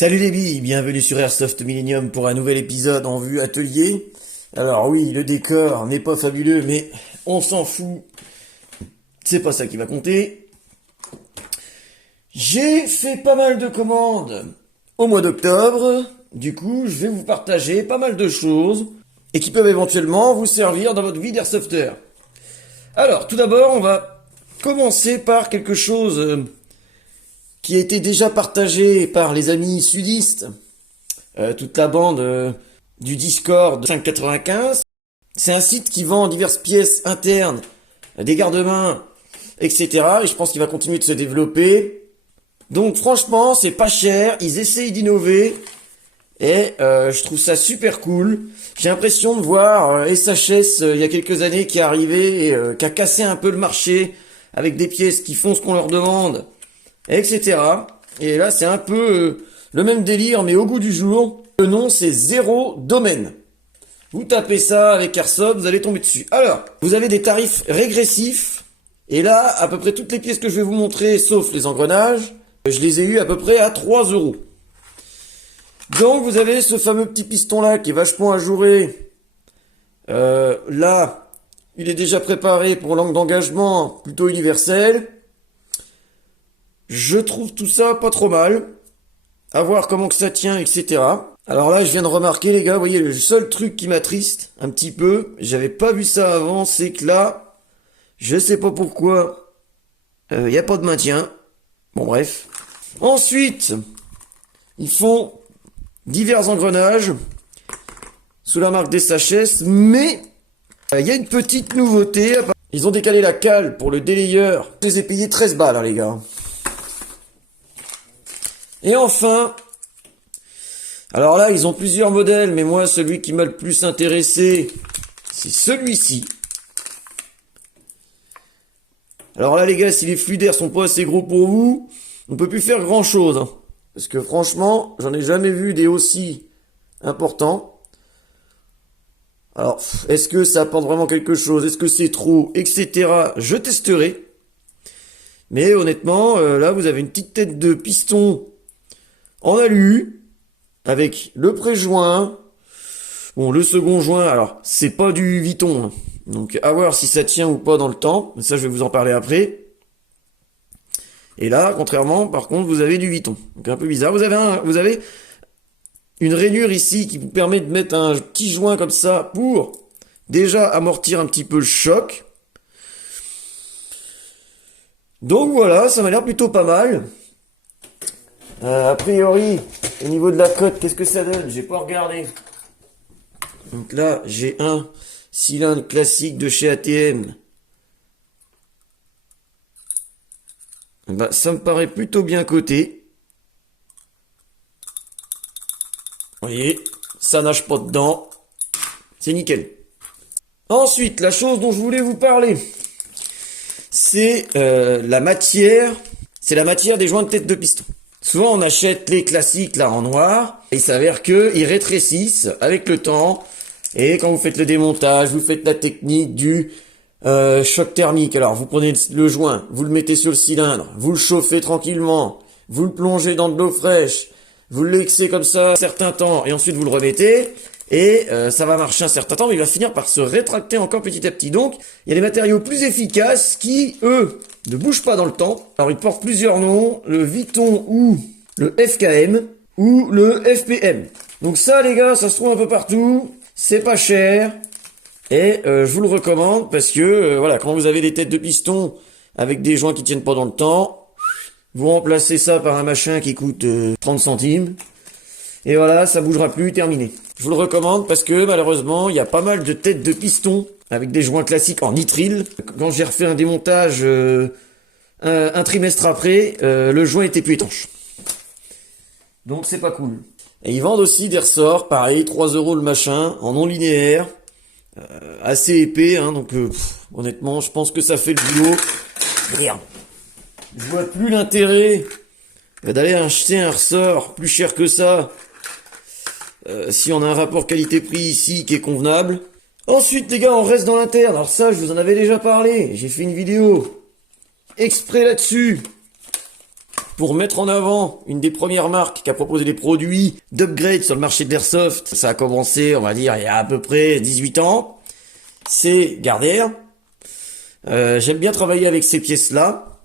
Salut les billes, bienvenue sur Airsoft Millennium pour un nouvel épisode en vue atelier. Alors oui, le décor n'est pas fabuleux, mais on s'en fout. C'est pas ça qui va compter. J'ai fait pas mal de commandes au mois d'octobre. Du coup, je vais vous partager pas mal de choses et qui peuvent éventuellement vous servir dans votre vie d'airsofter. Alors, tout d'abord, on va commencer par quelque chose qui a été déjà partagé par les amis sudistes, toute la bande du Discord 595. C'est un site qui vend diverses pièces internes, des garde-mains, etc. Et je pense qu'il va continuer de se développer. Donc franchement, c'est pas cher, ils essayent d'innover. Et je trouve ça super cool. J'ai l'impression de voir SHS il y a quelques années qui est arrivé et qui a cassé un peu le marché avec des pièces qui font ce qu'on leur demande, etc. Et là, c'est un peu le même délire, mais au goût du jour. Le nom, c'est Zéro Domaine. Vous tapez ça avec Airsoft, vous allez tomber dessus. Alors, vous avez des tarifs régressifs. Et là, à peu près toutes les pièces que je vais vous montrer, sauf les engrenages, je les ai eues à peu près à 3 €. Donc, vous avez ce fameux petit piston-là qui est vachement ajouré. Là, il est déjà préparé pour l'angle d'engagement plutôt universel. Je trouve tout ça pas trop mal. À voir comment que ça tient, etc. Alors là, je viens de remarquer, les gars, vous voyez, le seul truc qui m'attriste un petit peu, j'avais pas vu ça avant, c'est que là, je sais pas pourquoi, y a pas de maintien. Bon, bref. Ensuite, ils font divers engrenages sous la marque des SHS, mais il y a une petite nouveauté. Ils ont décalé la cale pour le délayeur. Je les ai payés 13 balles, hein, les gars. Et enfin, alors là, ils ont plusieurs modèles, mais moi, celui qui m'a le plus intéressé, c'est celui-ci. Alors là, les gars, si les flux d'air sont pas assez gros pour vous, on peut plus faire grand-chose, hein. Parce que franchement, j'en ai jamais vu des aussi importants. Alors, est-ce que ça apporte vraiment quelque chose? Est-ce que c'est trop? Etc. Je testerai. Mais honnêtement, là, vous avez une petite tête de piston en alu, avec le pré-joint. Bon, le second joint, alors, c'est pas du Viton, hein. Donc, à voir si ça tient ou pas dans le temps. Ça, je vais vous en parler après. Et là, contrairement, par contre, vous avez du Viton. Donc, un peu bizarre. Vous avez une rainure ici qui vous permet de mettre un petit joint comme ça pour déjà amortir un petit peu le choc. Donc voilà, ça m'a l'air plutôt pas mal. A priori, au niveau de la cote, qu'est-ce que ça donne? J'ai pas regardé. Donc là, j'ai un cylindre classique de chez ATM. Bah, ça me paraît plutôt bien coté. Vous voyez, ça nage pas dedans. C'est nickel. Ensuite, la chose dont je voulais vous parler, c'est la matière. C'est la matière des joints de tête de piston. Souvent, on achète les classiques là en noir. Et il s'avère qu'ils rétrécissent avec le temps. Et quand vous faites le démontage, vous faites la technique du choc thermique. Alors, vous prenez le joint, vous le mettez sur le cylindre, vous le chauffez tranquillement, vous le plongez dans de l'eau fraîche, vous le laissez comme ça un certain temps, et ensuite vous le remettez. Et ça va marcher un certain temps, mais il va finir par se rétracter encore petit à petit. Donc, il y a des matériaux plus efficaces qui, eux, ne bougent pas dans le temps. Alors, ils portent plusieurs noms, le Viton ou le FKM ou le FPM. Donc ça, les gars, ça se trouve un peu partout. C'est pas cher. Et je vous le recommande parce que, voilà, quand vous avez des têtes de piston avec des joints qui tiennent pas dans le temps, vous remplacez ça par un machin qui coûte 30 centimes. Et voilà, ça bougera plus, terminé. Je vous le recommande parce que malheureusement, il y a pas mal de têtes de piston avec des joints classiques en nitrile. Quand j'ai refait un démontage un trimestre après, le joint était plus étanche. Donc c'est pas cool. Et ils vendent aussi des ressorts, pareil, 3 € le machin, en non linéaire, assez épais, hein, donc honnêtement, je pense que ça fait le boulot. Merde. Je vois plus l'intérêt d'aller acheter un ressort plus cher que ça. Si on a un rapport qualité-prix ici qui est convenable. Ensuite, les gars, on reste dans l'interne. Alors ça, je vous en avais déjà parlé. J'ai fait une vidéo exprès là-dessus pour mettre en avant une des premières marques qui a proposé des produits d'upgrade sur le marché de l'airsoft. Ça a commencé, on va dire, il y a à peu près 18 ans. C'est Gardère. J'aime bien travailler avec ces pièces-là.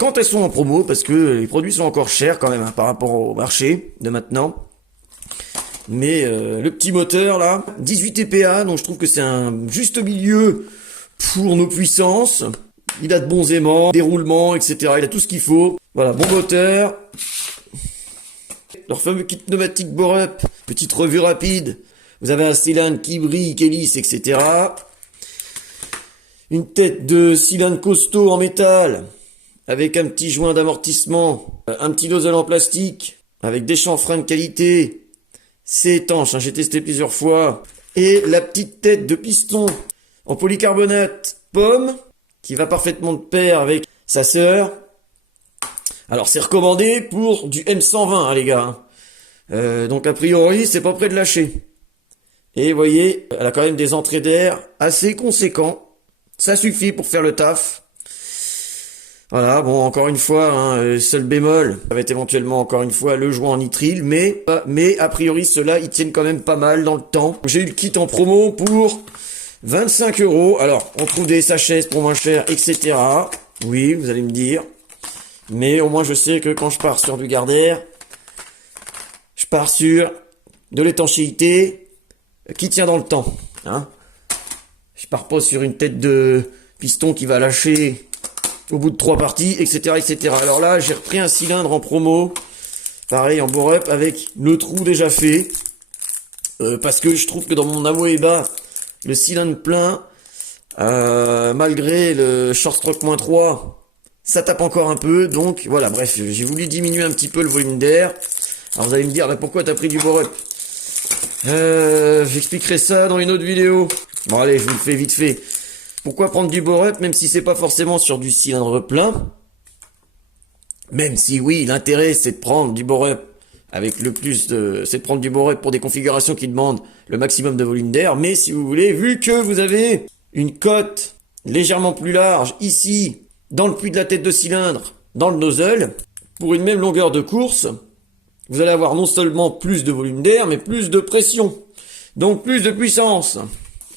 Quand elles sont en promo, parce que les produits sont encore chers quand même, hein, par rapport au marché de maintenant. Mais le petit moteur là, 18 TPA, donc je trouve que c'est un juste milieu pour nos puissances. Il a de bons aimants, déroulements, etc. Il a tout ce qu'il faut. Voilà, bon moteur. Leur fameux kit pneumatique Borup, petite revue rapide. Vous avez un cylindre qui brille, qui est lisse, etc. Une tête de cylindre costaud en métal, avec un petit joint d'amortissement, un petit nozzle en plastique, avec des chanfreins de qualité. C'est étanche, hein, j'ai testé plusieurs fois. Et la petite tête de piston en polycarbonate pomme, qui va parfaitement de pair avec sa sœur. Alors c'est recommandé pour du M120, hein, les gars. Donc a priori, c'est pas près de lâcher. Et vous voyez, elle a quand même des entrées d'air assez conséquents. Ça suffit pour faire le taf. Voilà, bon, encore une fois, hein, seul bémol, ça va être éventuellement encore une fois le joint en nitrile, mais a priori ceux-là, ils tiennent quand même pas mal dans le temps. J'ai eu le kit en promo pour 25 €. Alors, on trouve des sachets pour moins cher, etc. Oui, vous allez me dire. Mais au moins je sais que quand je pars sur du Gardère, je pars sur de l'étanchéité qui tient dans le temps. Hein. Je pars pas sur une tête de piston qui va lâcher au bout de 3 parties, etc., etc. Alors là, j'ai repris un cylindre en promo, pareil en Borup, avec le trou déjà fait, parce que je trouve que dans mon Amoeba, le cylindre plein, malgré le Short Stroke -3, ça tape encore un peu, donc voilà, bref, j'ai voulu diminuer un petit peu le volume d'air. Alors vous allez me dire, bah, pourquoi t'as pris du Borup? J'expliquerai ça dans une autre vidéo. Bon allez, je vous le fais vite fait. Pourquoi prendre du Borup, même si c'est pas forcément sur du cylindre plein? Même si oui, l'intérêt c'est de prendre du Borup avec c'est de prendre du Borup pour des configurations qui demandent le maximum de volume d'air. Mais si vous voulez, vu que vous avez une cote légèrement plus large ici, dans le puits de la tête de cylindre, dans le nozzle, pour une même longueur de course, vous allez avoir non seulement plus de volume d'air, mais plus de pression. Donc plus de puissance.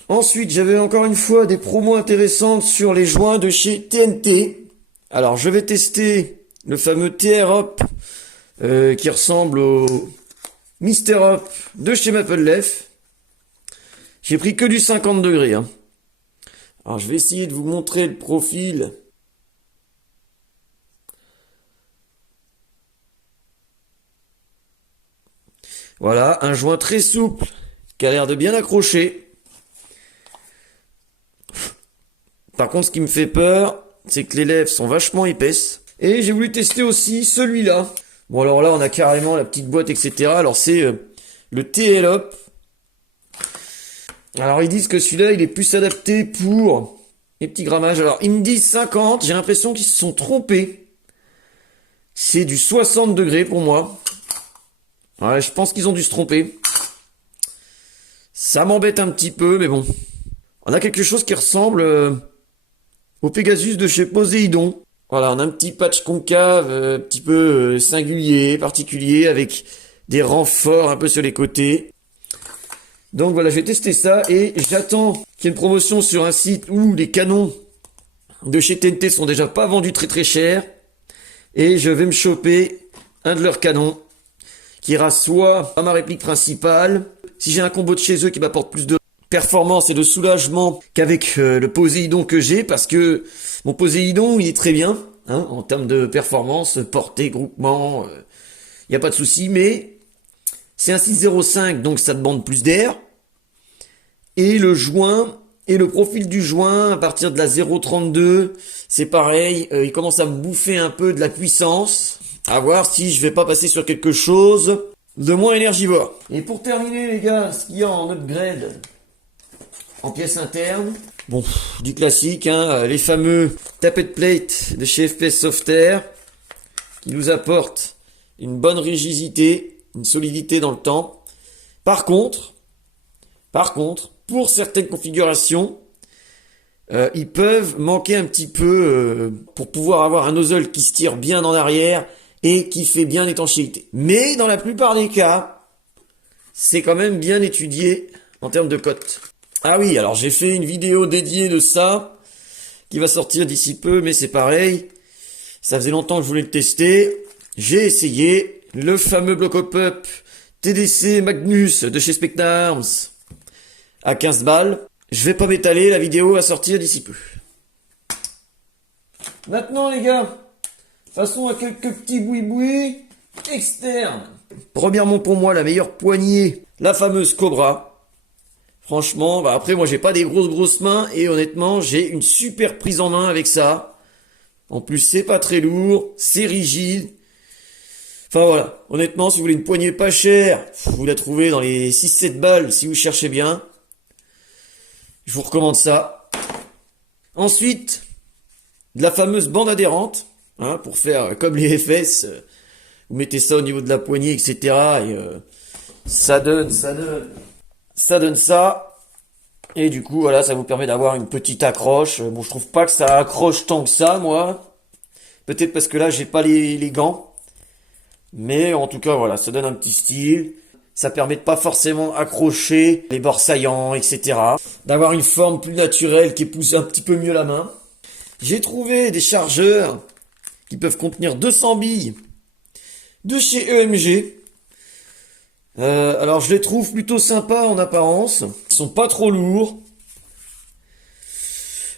Ensuite, j'avais encore une fois des promos intéressantes sur les joints de chez TNT. Alors, je vais tester le fameux TR Hop qui ressemble au Mister Hop de chez Maple Leaf. J'ai pris que du 50 degrés. Hein. Alors, je vais essayer de vous montrer le profil. Voilà, un joint très souple qui a l'air de bien accrocher. Par contre, ce qui me fait peur, c'est que les lèvres sont vachement épaisses. Et j'ai voulu tester aussi celui-là. Bon, alors là, on a carrément la petite boîte, etc. Alors, c'est le TL Hop. Alors, ils disent que celui-là, il est plus adapté pour les petits grammages. Alors, ils me disent 50. J'ai l'impression qu'ils se sont trompés. C'est du 60 degrés pour moi. Ouais, je pense qu'ils ont dû se tromper. Ça m'embête un petit peu, mais bon. On a quelque chose qui ressemble au Pegasus de chez Poséidon. Voilà, on a un petit patch concave, un petit peu singulier, particulier, avec des renforts un peu sur les côtés. Donc voilà, je vais tester ça et j'attends qu'il y ait une promotion sur un site où les canons de chez TNT sont déjà pas vendus très très cher. Et je vais me choper un de leurs canons qui ira soit à ma réplique principale. Si j'ai un combo de chez eux qui m'apporte plus de performance et de soulagement qu'avec le Poséidon que j'ai, parce que mon Poséidon il est très bien hein, en termes de performance, portée, groupement, il n'y a pas de souci, mais c'est un 605 donc ça demande plus d'air et le joint et le profil du joint à partir de la 0,32 c'est pareil, il commence à me bouffer un peu de la puissance, à voir si je vais pas passer sur quelque chose de moins énergivore. Et pour terminer les gars, ce qu'il y a en upgrade en pièces internes, bon, du classique, hein, les fameux tapered plate de chez FPS Softair, qui nous apportent une bonne rigidité, une solidité dans le temps. Par contre, pour certaines configurations, ils peuvent manquer un petit peu pour pouvoir avoir un nozzle qui se tire bien en arrière et qui fait bien l'étanchéité. Mais dans la plupart des cas, c'est quand même bien étudié en termes de cote. Ah oui, alors j'ai fait une vidéo dédiée de ça, qui va sortir d'ici peu, mais c'est pareil. Ça faisait longtemps que je voulais le tester. J'ai essayé le fameux Block-Up TDC Magnus de chez Spectre Arms à 15 balles. Je vais pas m'étaler, la vidéo va sortir d'ici peu. Maintenant les gars, passons à quelques petits boui-boui externes. Premièrement pour moi, la meilleure poignée, la fameuse Cobra. Franchement, bah après moi j'ai pas des grosses mains et honnêtement j'ai une super prise en main avec ça. En plus c'est pas très lourd, c'est rigide. Enfin voilà, honnêtement si vous voulez une poignée pas chère, vous la trouvez dans les 6-7 balles si vous cherchez bien. Je vous recommande ça. Ensuite, de la fameuse bande adhérente, hein, pour faire comme les FS, vous mettez ça au niveau de la poignée, etc. Et ça donne ça. Et du coup, voilà, ça vous permet d'avoir une petite accroche. Bon, je trouve pas que ça accroche tant que ça, moi. Peut-être parce que là, j'ai pas les gants. Mais en tout cas, voilà, ça donne un petit style. Ça permet de pas forcément accrocher les bords saillants, etc. D'avoir une forme plus naturelle qui épouse un petit peu mieux la main. J'ai trouvé des chargeurs qui peuvent contenir 200 billes de chez EMG. Alors je les trouve plutôt sympas en apparence. Ils sont pas trop lourds.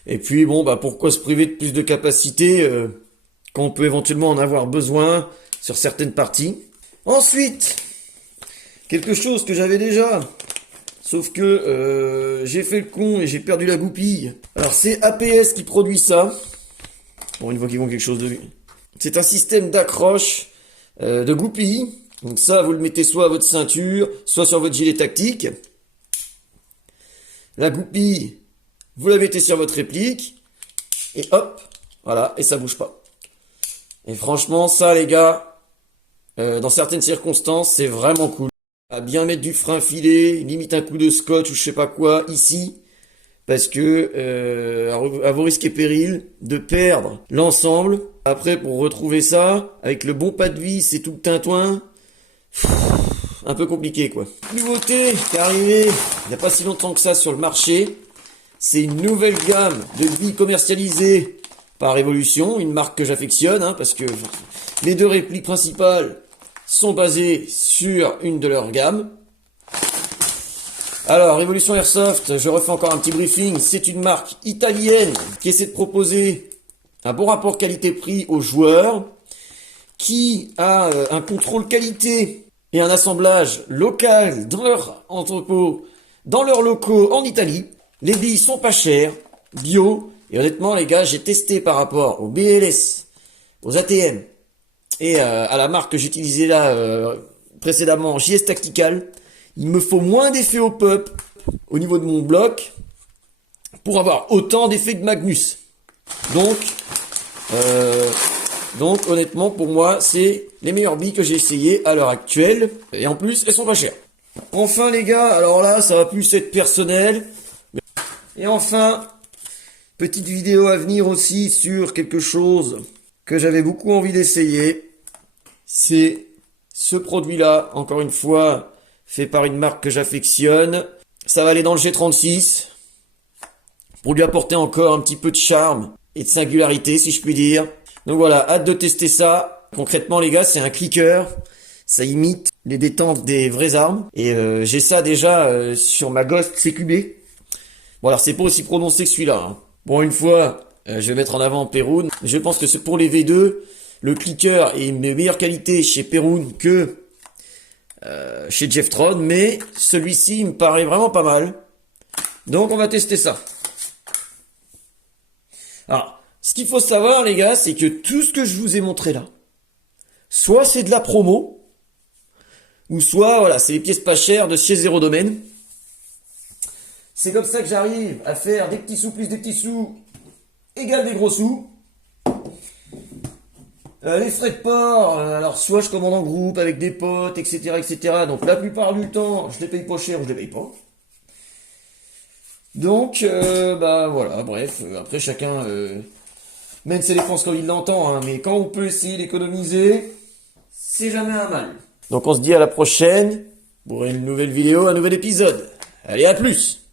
Et puis bon, bah pourquoi se priver de plus de capacité quand on peut éventuellement en avoir besoin sur certaines parties. Ensuite, quelque chose que j'avais déjà, sauf que j'ai fait le con et j'ai perdu la goupille. Alors c'est APS qui produit ça. Bon, une fois qu'ils vont quelque chose de... C'est un système d'accroche de goupille. Donc ça, vous le mettez soit à votre ceinture, soit sur votre gilet tactique. La goupille, vous la mettez sur votre réplique. Et hop, voilà, et ça bouge pas. Et franchement, ça les gars, dans certaines circonstances, c'est vraiment cool. À bien mettre du frein filé, limite un coup de scotch ou je sais pas quoi, ici. Parce que, à vos risques et périls, de perdre l'ensemble. Après, pour retrouver ça, avec le bon pas de vis et tout le tintouin, un peu compliqué quoi. Nouveauté qui est arrivée il n'y a pas si longtemps que ça sur le marché, c'est une nouvelle gamme de billes commercialisées par Revolution, une marque que j'affectionne, hein, parce que les deux répliques principales sont basées sur une de leurs gammes. Alors, Revolution Airsoft, je refais encore un petit briefing, c'est une marque italienne qui essaie de proposer un bon rapport qualité-prix aux joueurs, qui a un contrôle qualité et un assemblage local dans leur entrepôt, dans leurs locaux en Italie. Les billes sont pas chères, bio, et honnêtement les gars, j'ai testé par rapport aux BLS, aux ATM, et à la marque que j'utilisais là précédemment, JS Tactical. Il me faut moins d'effets au pop au niveau de mon bloc pour avoir autant d'effets que Magnus. Donc honnêtement pour moi c'est les meilleures billes que j'ai essayées à l'heure actuelle. Et en plus elles sont pas chères. Enfin les gars, alors là ça va plus être personnel. Et enfin, petite vidéo à venir aussi sur quelque chose que j'avais beaucoup envie d'essayer. C'est ce produit-là, encore une fois, fait par une marque que j'affectionne. Ça va aller dans le G36 pour lui apporter encore un petit peu de charme et de singularité, si je puis dire. Donc voilà, hâte de tester ça. Concrètement, les gars, c'est un clicker. Ça imite les détentes des vraies armes. Et j'ai ça déjà sur ma Ghost CQB. Bon, alors c'est pas aussi prononcé que celui-là. Hein. Bon, une fois, je vais mettre en avant Perun. Je pense que c'est pour les V2. Le clicker est de meilleure qualité chez Perun que chez Jeftron. Mais celui-ci me paraît vraiment pas mal. Donc on va tester ça. Alors, ce qu'il faut savoir, les gars, c'est que tout ce que je vous ai montré là, soit c'est de la promo, ou soit, voilà, c'est les pièces pas chères de chez Zéro Domaine. C'est comme ça que j'arrive à faire des petits sous plus des petits sous égale des gros sous. Les frais de port, alors soit je commande en groupe avec des potes, etc., etc. Donc la plupart du temps, je les paye pas cher ou je les paye pas. Donc, bah voilà, bref, après chacun mène ses dépenses comme il l'entend, hein, mais quand on peut essayer d'économiser, c'est jamais un mal. Donc on se dit à la prochaine pour une nouvelle vidéo, un nouvel épisode. Allez, à plus!